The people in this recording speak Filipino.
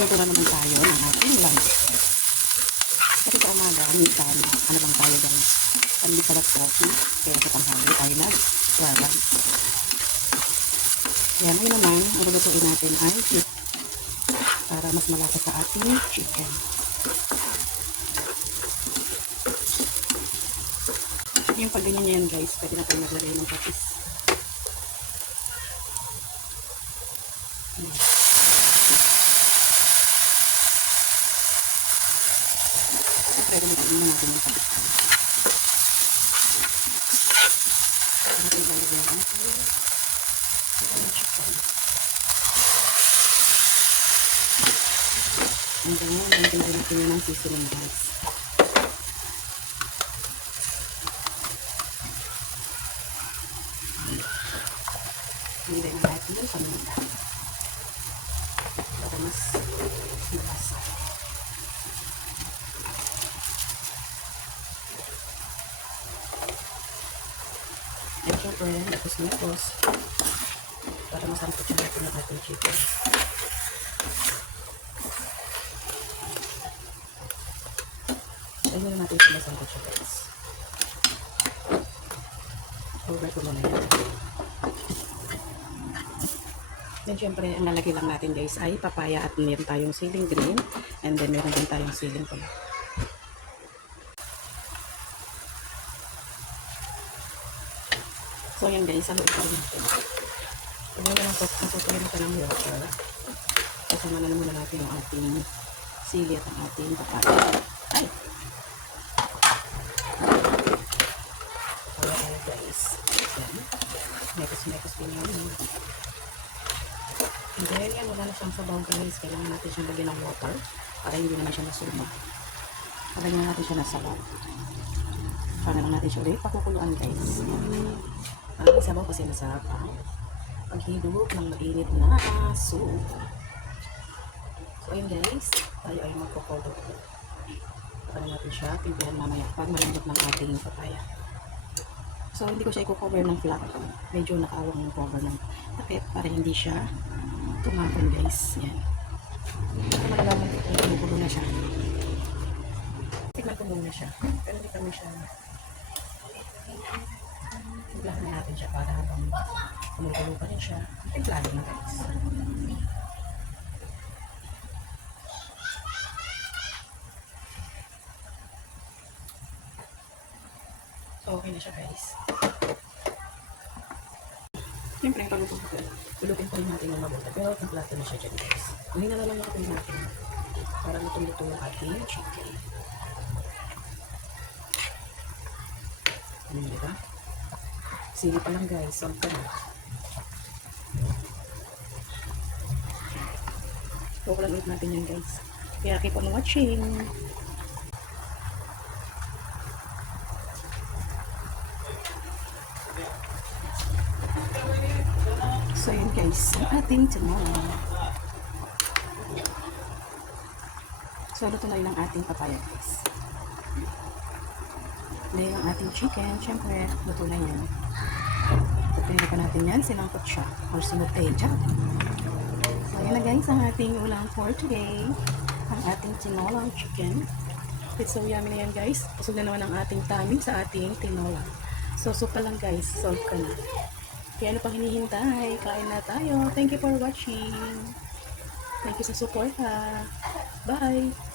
Magluto na naman tayo ng ating lunch. Kasi sa umaga, minsan, ano lang tayo guys, hindi sarap coffee, kaya sa tanghali tayo nag-waran. Yan, ngayon naman, ang lulutuin natin ay para mas malasa sa ating chicken. Yung pag ganyan yan guys, pwede na tayo maglagay ng patis. Pwede na tayo natin yung patis. And then, naging natin yun ng seasoning guys. Hindi na natin yung paminta. Para mas malasa. And syempre, lapos para masampot siya natin ng ating chicken. Ayun na natin siya masampot siya guys. Over ko muna yan. Then syempre, ang lalagay lang natin guys ay papaya at meron tayong siling green. And then meron din tayong siling pula. So yan guys, haluin pa rin natin. Pag nyo lang patutuloy natin ng water, kasama na naman natin yung ating sili at ang ating papaya. Ay! So yan guys. Yan. Mekos din yan. And then yan, wala na siyang sabaw guys. Kailangan natin siyang lagyan ng water para hindi naman siya nasuma. Lagyan natin siya ng sabaw. Para lang natin siya ulit pakukuluan guys. Ang sabaw kasi masarap ang paghigop ng mainit na soup. So ayun guys, tayo ay magko-cover. Para natin siya pimpihan mamaya pag malambot ng ating papaya. So hindi ko siya i-cover ng flat. Medyo nakawang yung cover ng takip para hindi siya tumapon guys. Yan. Para malalaman kung kumukulo na siya. Tignan ko muna siya. Pero hindi kami siya timplahan na natin siya para habang kumukulo pa rin siya. Timplado na guys. So okay na siya guys. Siyempre yung pagulutin pa rin natin yung mabuti. Pero timplado na siya dyan guys. Hindi na lang natin natin para lutong-luto yung ating chicken. Ano diba? Sili pa lang guys, salt pa na. So, lang ulit natin yan guys. Kaya keep on watching. So yun guys, ang ating tinola. So luto na yun ang ating papaya guys. Ngayon ang ating chicken, syempre luto na yan. Pagpili pa natin yan, sinangkot siya or sinutay dyan. So yun na guys ang ating ulam for today. Ang ating tinola chicken. It's so yummy na yan guys. Pusog na naman ang ating tummy sa ating tinola. So soup pa lang guys, solve ka na. Kaya ano pang hinihintay? Kain na tayo. Thank you for watching. Thank you sa support ha. Bye!